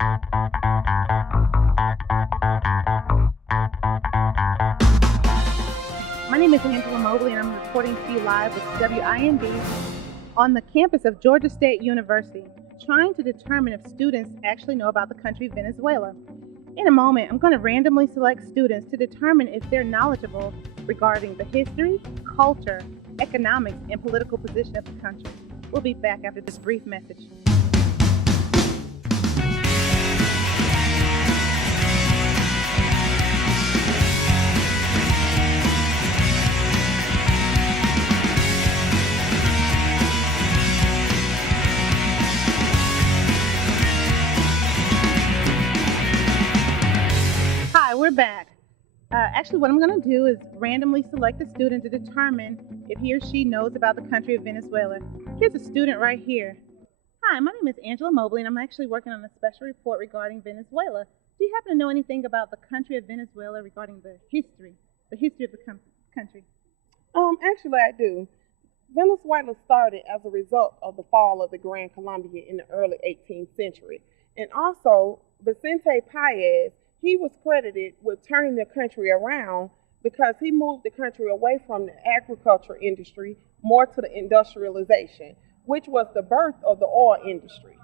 My name is Angela Mobley, and I'm reporting to you live with WIND on the campus of Georgia State University, trying to determine if students actually know about the country Venezuela. In a moment, I'm going to randomly select students to determine if they're knowledgeable regarding the history, culture, economics, and political position of the country. We'll be back after this brief message. Hi, we're back. Actually, what I'm going to do is randomly select a student to determine if he or she knows about the country of Venezuela. Here's a student right here. Hi, my name is Angela Mobley, and I'm actually working on a special report regarding Venezuela. Do you happen to know anything about the country of Venezuela regarding the history of the country? Actually, I do. Venezuela started as a result of the fall of the Grand Colombia in the early 18th century. And also, Vicente Paez, he was credited with turning the country around because he moved the country away from the agriculture industry more to the industrialization, which was the birth of the oil industry.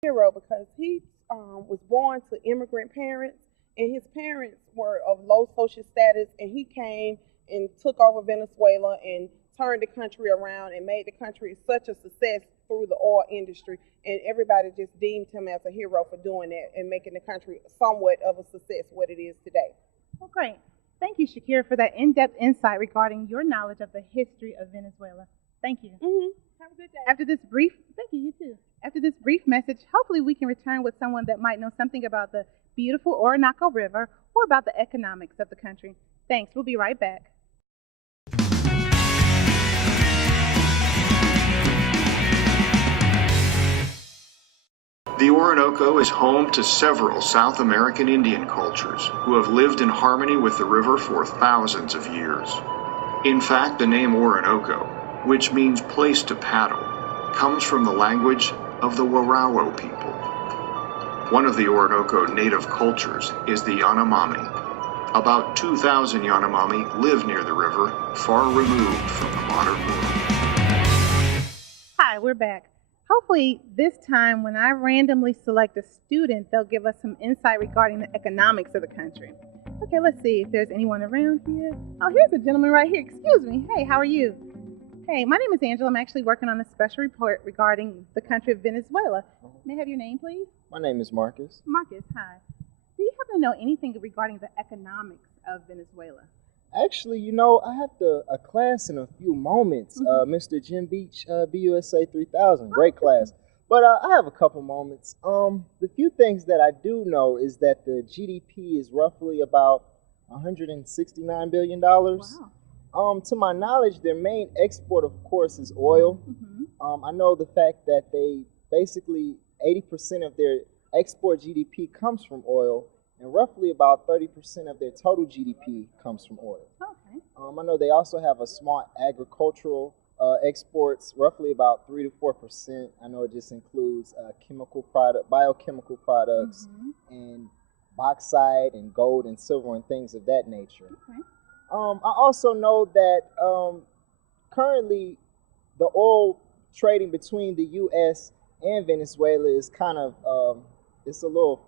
Hero because he was born to immigrant parents, and his parents were of low social status, and he came and took over Venezuela and turned the country around and made the country such a success through the oil industry, and everybody just deemed him as a hero for doing that and making the country somewhat of a success what it is today. Well, great. Thank you, Shakira, for that in-depth insight regarding your knowledge of the history of Venezuela. Thank you. Have a good day. Thank you, you too. After this brief message, hopefully we can return with someone that might know something about the beautiful Orinoco River or about the economics of the country. Thanks. We'll be right back. The Orinoco is home to several South American Indian cultures who have lived in harmony with the river for thousands of years. In fact, the name Orinoco, which means place to paddle, comes from the language of the Warao people. One of the Orinoco native cultures is the Yanomami. About 2,000 Yanomami live near the river, far removed from the modern world. Hi, we're back. Hopefully this time when I randomly select a student, they'll give us some insight regarding the economics of the country. Okay, let's see if there's anyone around here. Oh, here's a gentleman right here. Excuse me. Hey, how are you? Hey, my name is Angela. I'm actually working on a special report regarding the country of Venezuela. May I have your name, please? My name is Marcus. Marcus, hi. Do you happen to know anything regarding the economics of Venezuela? Actually, I have a class in a few moments. Mr. Jim Beach, BUSA 3000, great class. But I have a couple moments. The few things that I do know is that the GDP is roughly about $169 billion. Wow. To my knowledge, their main export, of course, is oil. I know the fact that they basically 80% of their export GDP comes from oil, and roughly about 30% of their total GDP comes from oil. Okay. I know they also have a small agricultural exports, roughly about 3 to 4%. I know it just includes biochemical products, and bauxite and gold and silver and things of that nature. Okay. I also know that currently the oil trading between the U.S. and Venezuela is kind of, it's a little,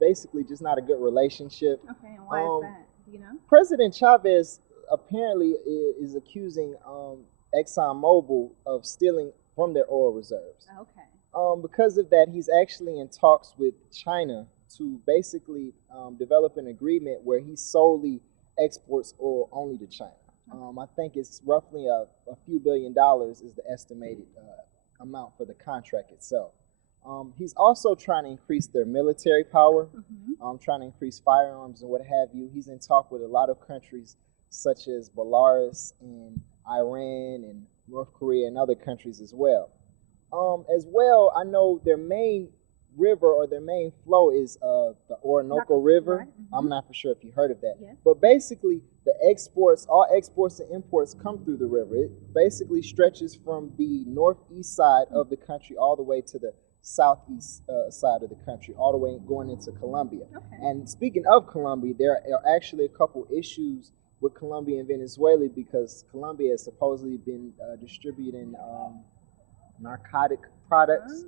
basically just not a good relationship. Okay, and why is that? Do you know? President Chavez apparently is accusing ExxonMobil of stealing from their oil reserves. Okay. Because of that, he's actually in talks with China to basically develop an agreement where he solely exports oil only to China. I think it's roughly a few $1 billion is the estimated amount for the contract itself. He's also trying to increase their military power, trying to increase firearms and what have you. He's in talk with a lot of countries such as Belarus and Iran and North Korea and other countries as well. I know their main river or their main flow is the Orinoco River. Right. I'm not for sure if you heard of that. Yes. But basically, all exports and imports come through the river. It basically stretches from the northeast side of the country all the way to the southeast side of the country, all the way going into Colombia. Okay. And speaking of Colombia, there are actually a couple issues with Colombia and Venezuela because Colombia has supposedly been distributing narcotic products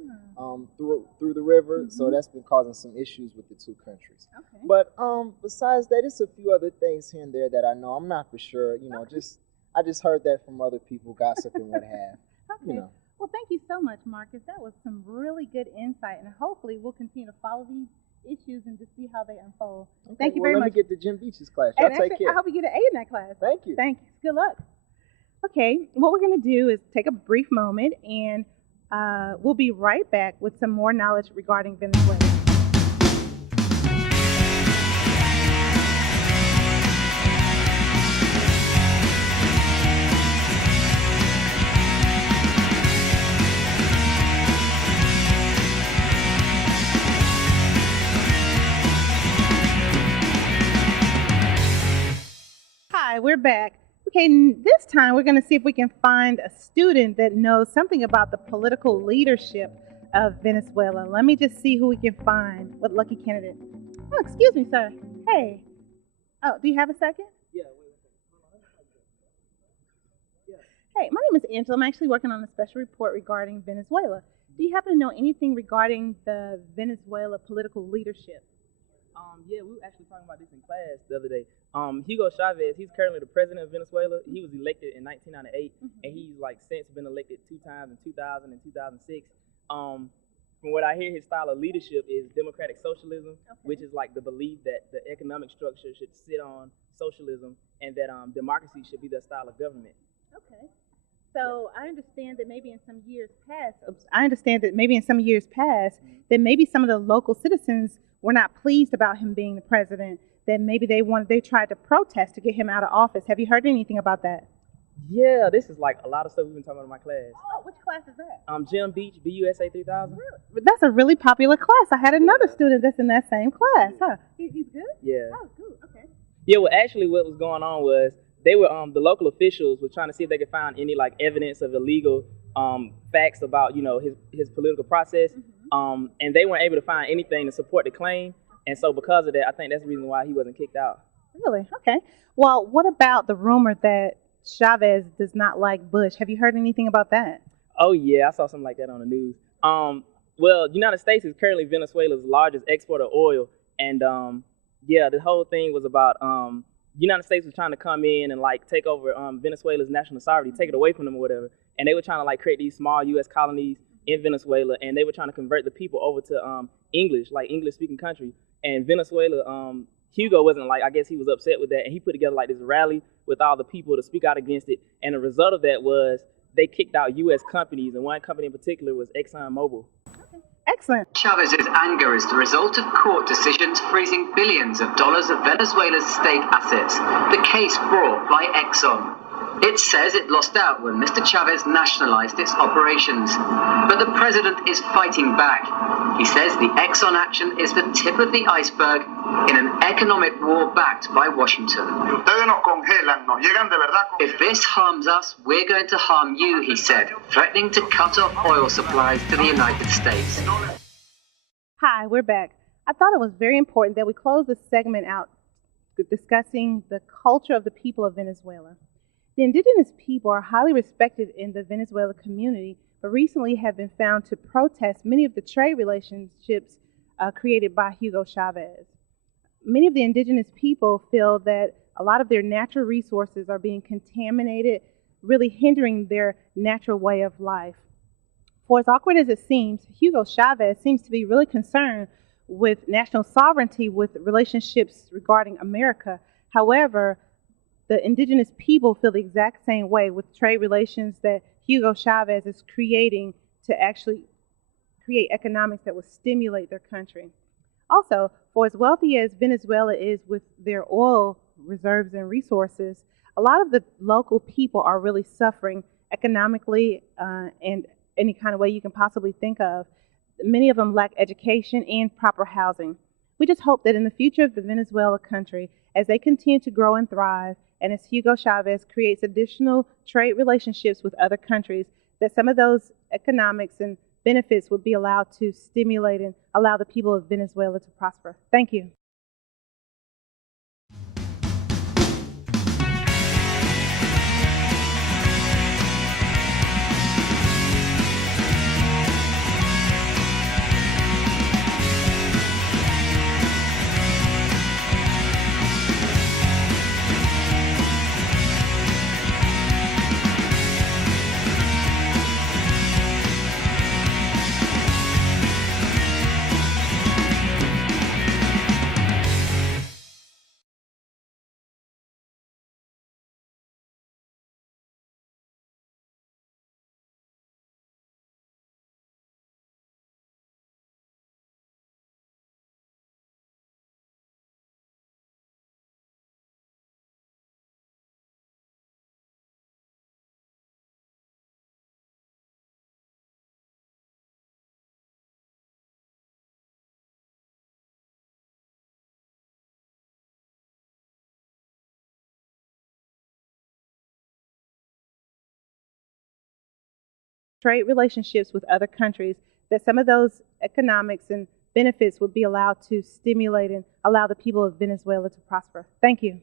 through the river, so that's been causing some issues with the two countries. Okay. But besides that, it's a few other things here and there that I know. I'm not for sure, I just heard that from other people gossiping what have. Okay. Well, thank you so much, Marcus. That was some really good insight, and hopefully we'll continue to follow these issues and just see how they unfold. Okay, Thank you well, very much. Let me get to Jim Beach's class. Y'all And take actually, care. I hope you get an A in that class. Thank you. Thank you. Good luck. Okay, what we're going to do is take a brief moment, and we'll be right back with some more knowledge regarding Venezuela. Hi, we're back. Okay, this time we're going to see if we can find a student that knows something about the political leadership of Venezuela. Let me just see who we can find. What lucky candidate. Oh, excuse me, sir. Hey. Oh, do you have a second? Yeah. Hey, my name is Angela. I'm actually working on a special report regarding Venezuela. Do you happen to know anything regarding the Venezuela political leadership? Yeah, we were actually talking about this in class the other day. Hugo Chavez, he's currently the president of Venezuela. He was elected in 1998, and he's since been elected 2 times in 2000 and 2006. From what I hear, his style of leadership is democratic socialism, which is the belief that the economic structure should sit on socialism, and that democracy should be the style of government. Okay. So I understand that maybe in some years past, that maybe some of the local citizens were not pleased about him being the president, that maybe they tried to protest to get him out of office. Have you heard anything about that? Yeah, this is a lot of stuff we've been talking about in my class. Oh, which class is that? Jim Beach, BUSA 3000. That's a really popular class. I had another student that's in that same class, huh? He's good? Yeah. Oh, good. Okay. Yeah, well, actually what was going on was they were, the local officials were trying to see if they could find any evidence of illegal facts about, his political process. And they weren't able to find anything to support the claim. And so because of that, I think that's the reason why he wasn't kicked out. Really? Okay. Well, what about the rumor that Chavez does not like Bush? Have you heard anything about that? Oh, yeah, I saw something like that on the news. Well, the United States is currently Venezuela's largest exporter of oil. And, the whole thing was about the United States was trying to come in and, take over Venezuela's national sovereignty, take it away from them or whatever. And they were trying to, create these small U.S. colonies in Venezuela, and they were trying to convert the people over to English, English-speaking country. And Venezuela, Hugo wasn't I guess he was upset with that, and he put together this rally with all the people to speak out against it. And the result of that was they kicked out U.S. companies, and one company in particular was ExxonMobil. Excellent. Chavez's anger is the result of court decisions freezing billions of dollars of Venezuela's state assets, the case brought by Exxon. It says it lost out when Mr. Chavez nationalized its operations. But the president is fighting back. He says the Exxon action is the tip of the iceberg in an economic war backed by Washington. If this harms us, we're going to harm you, he said, threatening to cut off oil supplies to the United States. Hi, we're back. I thought it was very important that we close this segment out discussing the culture of the people of Venezuela. The indigenous people are highly respected in the Venezuela community, but recently have been found to protest many of the trade relationships created by Hugo Chavez. Many of the indigenous people feel that a lot of their natural resources are being contaminated, really hindering their natural way of life. For as awkward as it seems, Hugo Chavez seems to be really concerned with national sovereignty with relationships regarding America. However, the indigenous people feel the exact same way with trade relations that Hugo Chavez is creating to actually create economics that will stimulate their country. Also, for as wealthy as Venezuela is with their oil reserves and resources, a lot of the local people are really suffering economically and any kind of way you can possibly think of. Many of them lack education and proper housing. We just hope that in the future of the Venezuela country, as they continue to grow and thrive, and as Hugo Chavez creates additional trade relationships with other countries, that some of those economics and benefits would be allowed to stimulate and allow the people of Venezuela to prosper. Thank you. Trade relationships with other countries, that some of those economics and benefits would be allowed to stimulate and allow the people of Venezuela to prosper. Thank you.